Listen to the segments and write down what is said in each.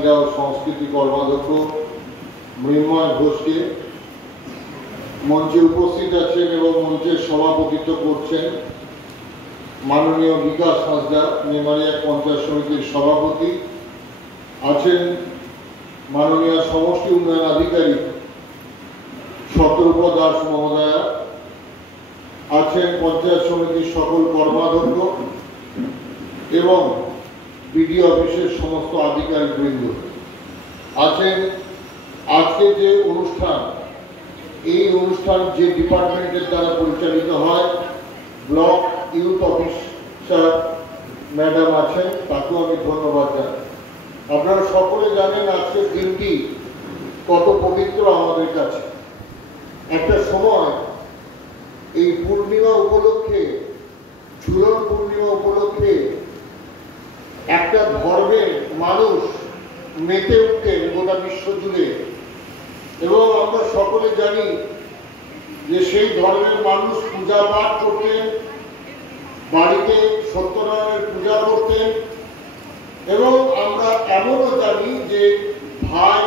ক্রীড়া ও সংস্কৃতি কর্মাধ্যক্ষ মৃন্ময় ঘোষকে, মঞ্চে উপস্থিত আছেন এবং মঞ্চের সভাপতিত্ব করছেন মাননীয় বিকাশ হাঁসদা, মেমারিয়া পঞ্চায়েত সমিতির সভাপতি। আছেন মাননীয় সমষ্টি উন্নয়ন আধিকারিক শতরূপা দাস মহোদয়া। আছেন পঞ্চায়েত সমিতির সকল কর্মাধ্যক্ষ এবং বিডিও অফিসের সমস্ত আধিকারিক বৃন্দ। আছেন আজকে যে অনুষ্ঠান, এই অনুষ্ঠান যে ডিপার্টমেন্টের দ্বারা পরিচালিত হয়, ব্লক ইউথ অফিসার ম্যাডাম আছেন, তাকেও আমি ধন্যবাদ জানাই। আপনারা সকলে জানেন আজকের দিনটি কত পবিত্র আমাদের কাছে। একটা সময় এই পূর্ণিমা উপলক্ষে, ঝুলন পূর্ণিমা উপলক্ষে একটা ধর্মের মানুষ মেতে উঠতেন গোটা বিশ্ব জুড়ে, এবং আমরা সকলে জানি যে সেই ধর্মের মানুষ পূজা পাঠ করতেন, বাড়িতে সত্যনারায়ণের পূজা করতেন, এবং আমরা এমনও জানি যে ভাই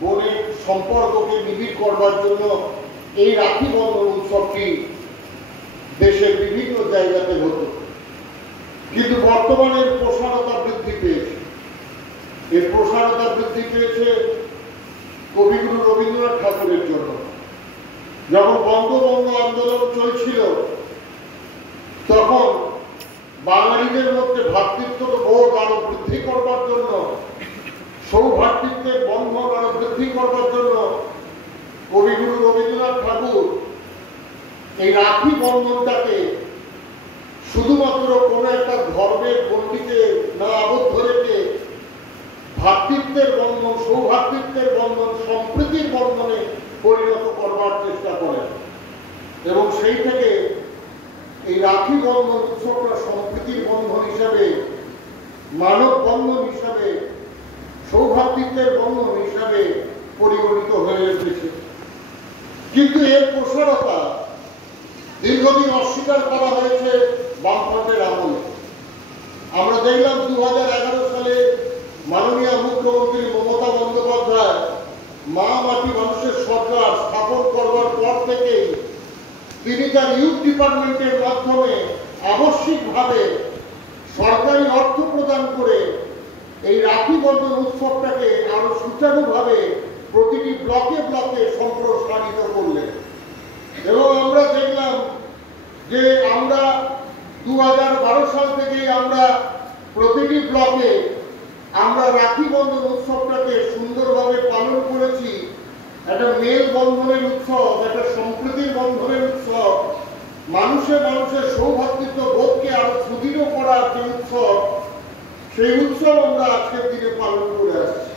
বোনের সম্পর্ককে নিবিড় করবার জন্য এই রাখি বন্ধন উৎসবটি দেশের বিভিন্ন জায়গাতে হতো। কিন্তু বর্তমানে এর প্রসারতা বৃদ্ধি পেয়েছে। এর প্রসারতা বৃদ্ধি পেয়েছে কবিগুরু রবীন্দ্রনাথ ঠাকুরের জন্য। যখন বঙ্গভঙ্গ আন্দোলন চলছিল, তখন বাঙালিদের মধ্যে ভ্রাতৃত্ববোধ আরো বৃদ্ধি করবার জন্য, সৌভ্রাতৃত্বের বন্ধন আরো বৃদ্ধি করবার জন্য কবিগুরু রবীন্দ্রনাথ ঠাকুর এই রাখি বন্ধনটাকে শুধুমাত্র কোন একটা ধর্মের গণ্ডিতে না আবদ্ধ রেখে ভ্রাতৃত্বের বন্ধন, সৌভ্রাতৃত্বের বন্ধন, সম্প্রীতির বন্ধনে পরিণত করবার চেষ্টা করেন। এবং সেই থেকে এই রাখি বন্ধন উৎসবটা সম্প্রীতির বন্ধন হিসাবে, মানব বন্ধন হিসাবে, সৌভ্রাতৃত্বের বন্ধন হিসাবে পরিগণিত হয়ে এসেছে। কিন্তু এর প্রসারতা দীর্ঘদিন অস্বীকার করা হয়েছে বামফ্রন্টের আমলে। আমরা দেখলাম 2011 সালে মাননীয় মুখ্যমন্ত্রী মমতা বন্দ্যোপাধ্যায় মা মাটি মানুষের সরকার স্থাপন করবার পর থেকেই তিনি তার ইউথ ডিপার্টমেন্টের মাধ্যমে আবশ্যিকভাবে সরকারি অর্থ প্রদান করে এই রাখি বন্ধন উৎসবটাকে আরো সুচারুভাবে প্রতিটি ব্লকে ব্লকে সম্প্রসারিত করলেন। এবং আমরা দেখলাম যে আমরা 2012 সাল থেকে আমরা প্রতিটি ব্লকে আমরা রাখি বন্ধন উৎসবটাকে সুন্দরভাবে পালন করেছি। একটা মেল বন্ধনের উৎসব, একটা সম্প্রীতির বন্ধনের উৎসব, মানুষের মানুষের সৌভ্রাতৃত্ব বোধকে আরো সুদৃঢ় করার যে উৎসব, সেই উৎসব আমরা আজকের দিনে পালন করে আসছি।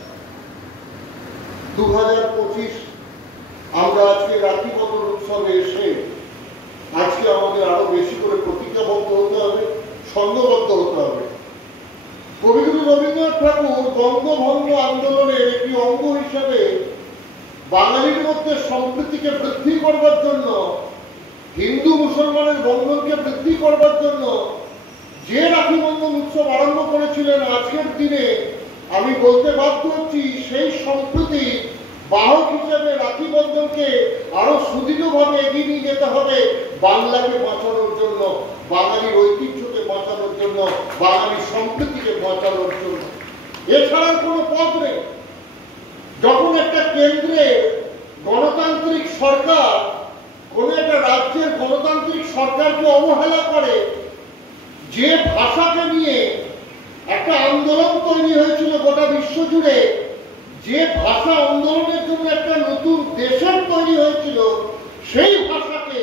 2025 আমরা আজকে রাখি বন্ধন উৎসবে এসে আজকে আমাদের আরো বেশি করে প্রতিজ্ঞাবদ্ধ হতে হবে, সংঘবদ্ধ হতে হবে। কবিগুরু রবীন্দ্রনাথ ঠাকুর বঙ্গভঙ্গ আন্দোলনের একটি অঙ্গ হিসেবে বাঙালির মধ্যে সম্প্রীতিকে বৃদ্ধি করবার জন্য, হিন্দু মুসলমানের বন্ধনকে বৃদ্ধি করবার জন্য যে রাখি বন্ধন উৎসব আরম্ভ করেছিলেন, আজকের দিনে আমি বলতে বাধ্য হচ্ছি সেই সম্প্রীতি বাহক হিসেবে রাখি বন্ধনকে আরো সুদৃঢ়ভাবে এগিয়ে নিয়ে যেতে হবে বাংলাকে বাঁচানোর জন্য, বাঙালির ঐতিহ্যকে বাঁচানোর জন্য, বাঙালির সম্প্রীতিকে বাঁচানোর জন্য। এছাড়ার কোনো পথ নেই। যখন একটা কেন্দ্রে গণতান্ত্রিক সরকার কোন একটা রাজ্যের গণতান্ত্রিক সরকারকে অবহেলা করে, যে ভাষাকে নিয়ে একটা আন্দোলন তৈরি হয়েছিল গোটা বিশ্ব জুড়ে, যে ভাষা আন্দোলনের জন্য একটা নতুন দেশের তৈরি হয়েছিল, সেই ভাষাকে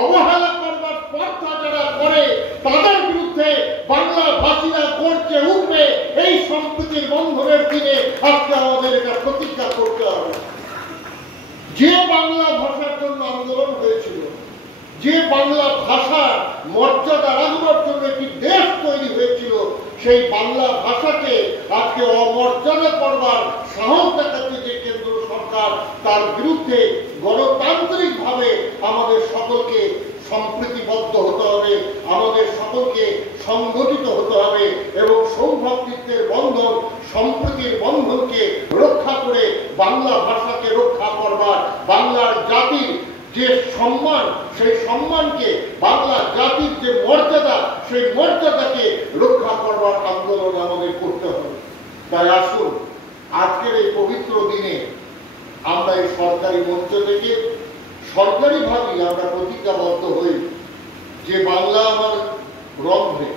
অবহেলা করবার পথটা যারা করে তাদের বিরুদ্ধে বাংলা ভাষীরা গর্জে উঠবে। এই সম্প্রীতির বন্ধনের দিনে আজকে আমাদের এটা প্রতিজ্ঞা করতে হবে। যে বাংলা ভাষার জন্য আন্দোলন হয়েছিল, যে বাংলা ভাষার মর্যাদা রাখবার জন্য একটি দেশ তৈরি হয়েছিল, সেই বাংলা ভাষাকে আজকে অমর্যাদা করবার সাহস দেখাচ্ছে যে কেন্দ্র সরকার, তার বিরুদ্ধে গণতান্ত্রিক ভাবে আমাদের সকলকে সম্প্রীতিবদ্ধ হতে হবে, আমাদের সকলকে সংগঠিত হতে হবে এবং সৌভ্রাতৃত্বের বন্ধন, সম্প্রীতির বন্ধনকে রক্ষা করে বাংলা ভাষাকে রক্ষা করবার, বাংলার জাতির যে সম্মান, সেই সম্মানকে, বাংলা জাতির যে মর্যাদা, সেই মর্যাদাকে রক্ষা করবার আন্দোলন আমাদের করতে হবে। তাই আসুন আজকের এই পবিত্র দিনে আমরা এই সরকারি মঞ্চ থেকে সরকারিভাবেই আমরা প্রতিজ্ঞাবদ্ধ হই যে বাংলা আমার রন্ধ্রে,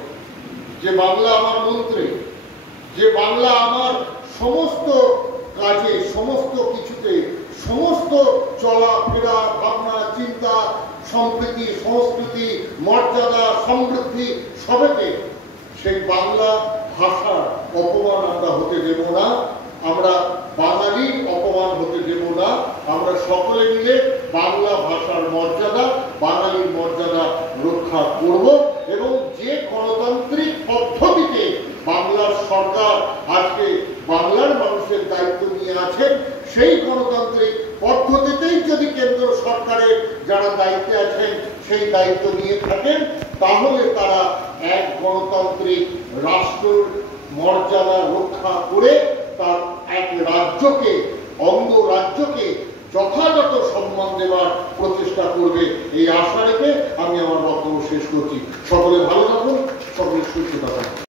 যে বাংলা আমার মন্ত্রে, যে বাংলা আমার সমস্ত কাজে, সমস্ত কিছুতে, সমস্ত চলাফেরা, ভাবনা, চিন্তা, সম্প্রীতি, সংস্কৃতি, মর্যাদা, সমৃদ্ধি সবেতে সেই বাংলা ভাষার অপমান আমরা হতে দেব না, আমরা বাঙালির অপমান হতে দেব না। আমরা সকলে মিলে বাংলা ভাষার মর্যাদা, বাঙালির মর্যাদা রক্ষা করব এবং যে গণতান্ত্রিক পদ্ধতিতে বাংলার সরকার আজকে বাংলার মানুষের দায়িত্ব নিয়ে আছেন, সেই গণতান্ত্রিক পদ্ধতিতেই যদি কেন্দ্র সরকারের যারা দায়িত্বে আছেন সেই দায়িত্ব নিয়ে থাকেন, তাহলে তারা এক গণতান্ত্রিক রাষ্ট্রের মর্যাদা রক্ষা করে তার এক রাজ্যকে, অঙ্গ রাজ্যকে যথাযথ সম্মান দেওয়ার প্রচেষ্টা করবে। এই আশা রেখে আমি আমার বক্তব্য শেষ করছি। সকলে ভালো থাকুন, সকলে সুস্থ থাকুন।